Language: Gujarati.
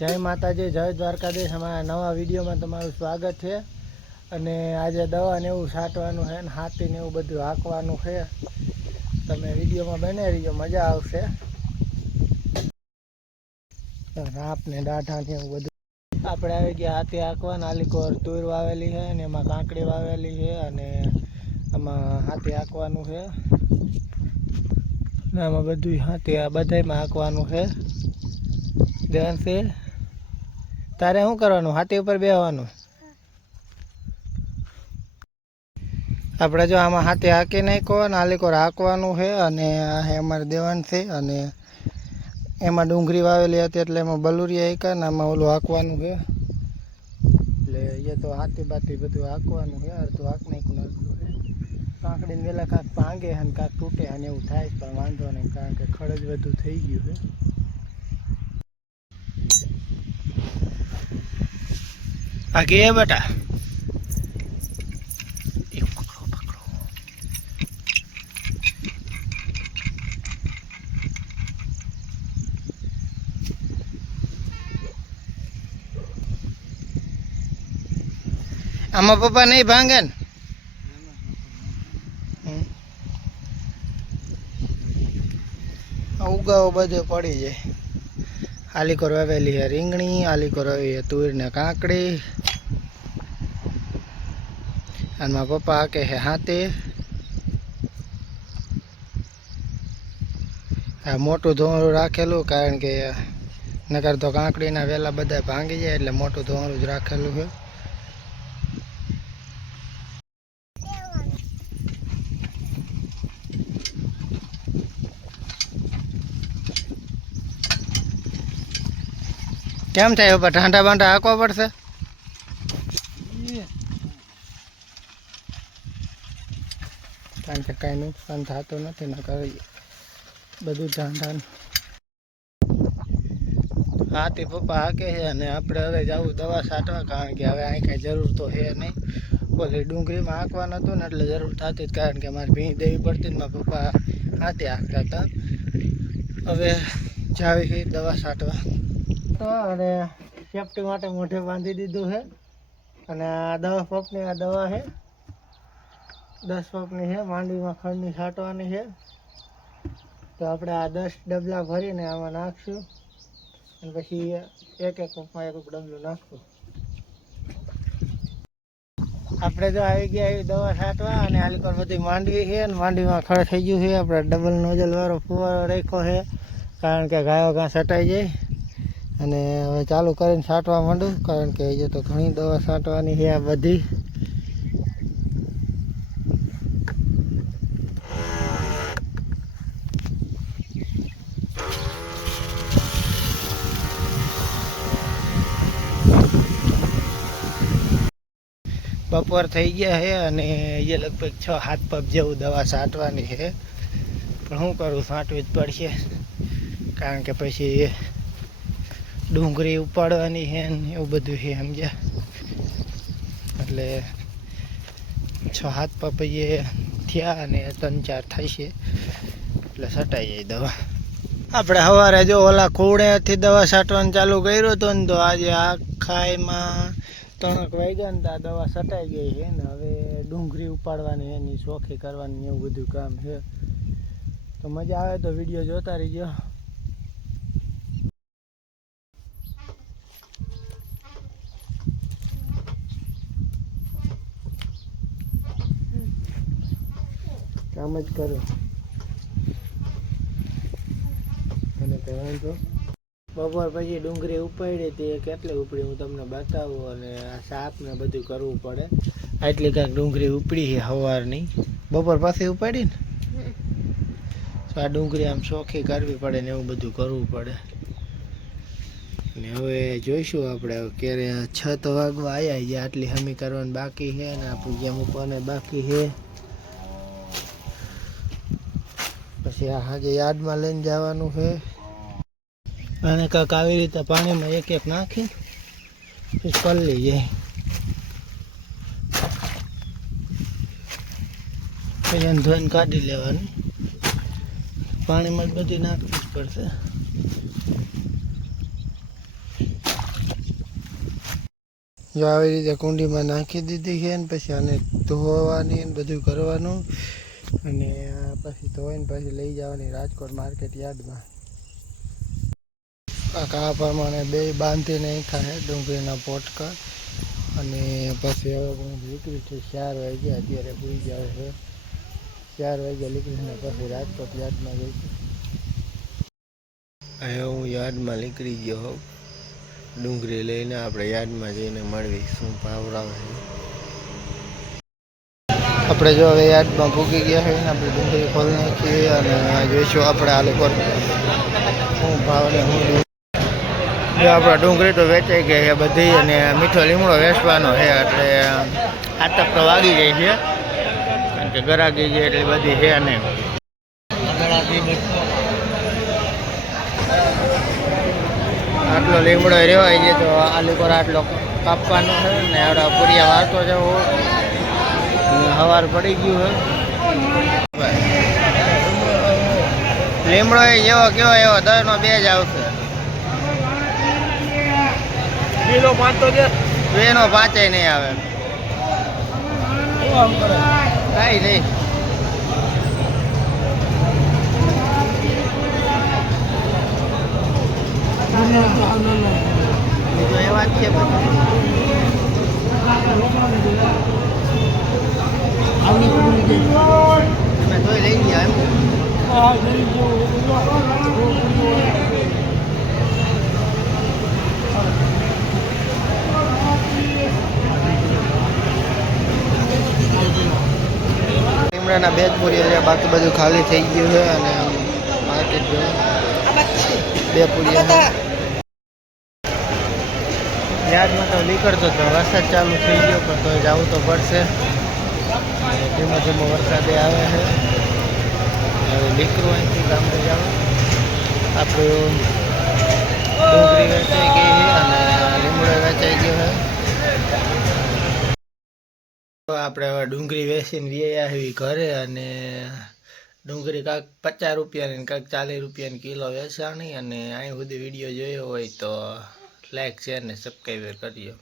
જય માતાજી, જય દ્વારકાધીશ। અમારા નવા વિડીયોમાં તમારું સ્વાગત છે। અને આજે દવા ને એવું છાંટવાનું છે ને હાથી ને એવું બધું હાંકવાનું છે। તમે વિડીયોમાં બને રહીજો, મજા આવશે। રાપ ને દાઢા ને એવું બધું આપણે આવી ગયા હાથી હાંકવા। નાલીકોર તુર વાવેલી છે ને એમાં કાંકડી વાવેલી છે અને આમાં હાથી હાંકવાનું છે ને આમાં બધું હાથી આ બધામાં હાંકવાનું છે। દેવાંશી, તારે શું કરવાનું? હાથી ઉપર બેસવાનું। આપણે જો આમાં હાથી હાંકી નાખ્યો, નાલીકોર હાંકવાનું છે અને આ અમારે દેવાંશી અને એમાં ડુંગળી વાવેલી હતી એટલે એમાં બલુરિયા હાંક્યા ને આમાં ઓલું હાંકવાનું છે। એટલે એ તો હાથી બાથી બધું હાંકવાનું છે। અડધું હાંક નાખ્યું, અડધું છે કાંકડીને વેલા કાંક ભાંગે અને કાંક તૂટે અને એવું થાય, પણ વાંધો નહીં કારણ કે ખડ જ બધું થઈ ગયું છે। आगे है बेटा, एक पकड़ो पकड़ो। आमा पप्पा नहीं भांगे न? उगाओ बधे पड़ी जाए। आलीकोर वावेली है રીંગણી, आलीकोर वावी है तुर ने कांकड़ी અને મારા પપ્પા હાકે છે હાથી। આ મોટું ધોરું રાખેલું કારણ કે નકર તો કાંકડીના વેલા બધા ભાંગી જાય એટલે મોટું ધોરું જ રાખેલું છે। કેમ થાય ઉપર ઠાંડા બાંડા હાંકવા પડશે? કારણ કે કાંઈ નુકસાન થતું નથી, નકર બધું ઠાંડા હાથી પપ્પા હાકે છે અને આપણે હવે જવું દવા છાંટવા, કારણ કે હવે અહીં કાંઈ જરૂર તો છે નહીં। ઓલી ડુંગળીમાં હાંકવાનું હતું ને એટલે જરૂર થતી જ, કારણ કે મારે ભીંગ દેવી પડતી ને મારા પપ્પા હાથી હાંકતા હતા। હવે જાવી છે દવા છાંટવા અને સેફટી માટે મોઢે બાંધી દીધું છે। અને આ 10 પંપની આ દવા છે, 10 પંપની છે, માંડવીમાં ખડની છાંટવાની છે। તો આપણે આ 10 ડબલા ભરીને આમાં નાખશું અને પછી એક એક પંપમાં એક ડબલું નાખશું। આપણે જો આવી ગયા એવી દવા છાંટવા અને આલી પર બધી માંડવી છે અને માંડવીમાં ખડ થઈ ગયું છે। આપણે ડબલ નોઝલ વાળો ફુવારો રાખ્યો છે, કારણ કે ગાયો ઘા છટાઈ જાય। અને હવે ચાલુ કરીને છાંટવા માંડું, કારણ કે જે તો ઘણી દવા છાંટવાની છે આ બધી। બપોર થઈ ગયા છે અને એ લગભગ 6-7 પંપ જેવું દવા છાંટવાની છે, પણ શું કરું, છાંટવી જ પડશે કારણ કે પછી ડુંગળી ઉપાડવાની છે ને એવું બધું છે, સમજ્યા? એટલે 6-7 પંપ એ થયા અને 3-4 થશે એટલે છટાઈ જાય દવા। આપણે સવારે જો ઓલા ખોવડેથી દવા છાંટવાનું ચાલુ કર્યું હતું ને, તો આજે આખા એમાં 3 વાગ્યા ને તો આ દવા છટાઈ ગઈ છે ને હવે ડુંગળી ઉપાડવાની એની ચોખ્ખી કરવાની એવું બધું કામ છે। તો મજા આવે તો વિડીયો જોતા રહીજો। કામ જ કરો અને કહેવાય તો બપોર પછી ડુંગળી ઉપાડી તે કેટલી ઉપડી હું તમને બતાવું, અને આ સાપ ને બધું કરવું પડે। આટલી કાંઈક ડુંગળી ઉપડી છે સવારની, બપોર પાસે ઉપાડી ને તો આ ડુંગળી આમ ચોખ્ખી કરવી પડે ને એવું બધું કરવું પડે। ને હવે જોઈશું આપણે ક્યારે 6 વાગવા આવ્યા છે, આટલી હમી કરવાની બાકી છે ને આપણું જેમ મૂકવાને બાકી છે। પછી આ હાજે યાર્ડમાં લઈને જવાનું છે અને કાંક આવી રીતે પાણીમાં એક એક નાખી પછી પલળી જાય, પછી એને ધોઈને કાઢી લેવાનું। પાણીમાં જ બધી નાખવી જ પડશે। જો આવી રીતે કુંડીમાં નાખી દીધી છે ને પછી આને ધોવાની ને બધું કરવાનું અને પછી ધોઈને પછી લઈ જવાની રાજકોટ માર્કેટ યાર્ડમાં. આ પ્રમાણે બે બાંધીને ખાય ડુંગળીના પોટકા અને પછી હવે હું નીકળી છું 4 વાગ્યા અત્યારે ભૂઈ જાય છે 4 વાગ્યા નીકળીને પછી રાજકોટ યાર્ડમાં જઈ છું. અહીંયા હું યાર્ડમાં નીકળી ગયો હોઉં ડુંગળી લઈને આપણે યાર્ડમાં જઈને મળવી શું ભાવરાવ છે. આપણે જો હવે યાર્ડમાં ભૂગી ગયા હોય ને આપણે ડુંગળી ખોલી નાખીએ અને જોઈશું આપણે આ લોકો શું ભાવને શું જો આપણા ડુંગળી તો વેચાઈ ગઈ છે બધી અને મીઠો લીમડો વેચવાનો છે એટલે આતપ તો વાગી જાય છે કારણ કે ગરાગી જાય એટલી બધી છે નહીં. આટલો લીમડો રેવાય છે તો આલુ પર આટલો કાપવાનો છે ને આવડા પૂરિયા વારતો જવો સવાર પડી ગયું છે. લીમડો એ જેવો કેવો એવો 10 નો 2 જ આવશે. 2 નો 5 તો છે 2 નો 5 નહીં આવે કાંઈ નહીં. બીજો એ વાત છે પછી તમે તોય લઈ ગયા એમ. લીમડાના 2 જ પૂરી છે બાકી બધું ખાલી થઈ ગયું છે અને માર્કેટ 2 પૂરી યાદમાં તો નીકળતો હતો વરસાદ ચાલુ થઈ ગયો પણ તો જવું તો પડશે. ધીમો ધીમો વરસાદે આવે છે હવે નીકળવું અહીંથી ગામડે જવું. આપણું ડુંગળી વેચાઈ ગઈ છે અને લીમડો વેચાઈ ગયો છે. આપણે હવે ડુંગળી વેચીને વ્યાયા આવી ઘરે અને ડુંગળી કાંક 50 રૂપિયાની કાંક 40 રૂપિયાની કિલો વેચાણી અને અહીં સુધી વિડીયો જોયો હોય તો લાઈક શેર ને સબસ્ક્રાઈબ કરજો.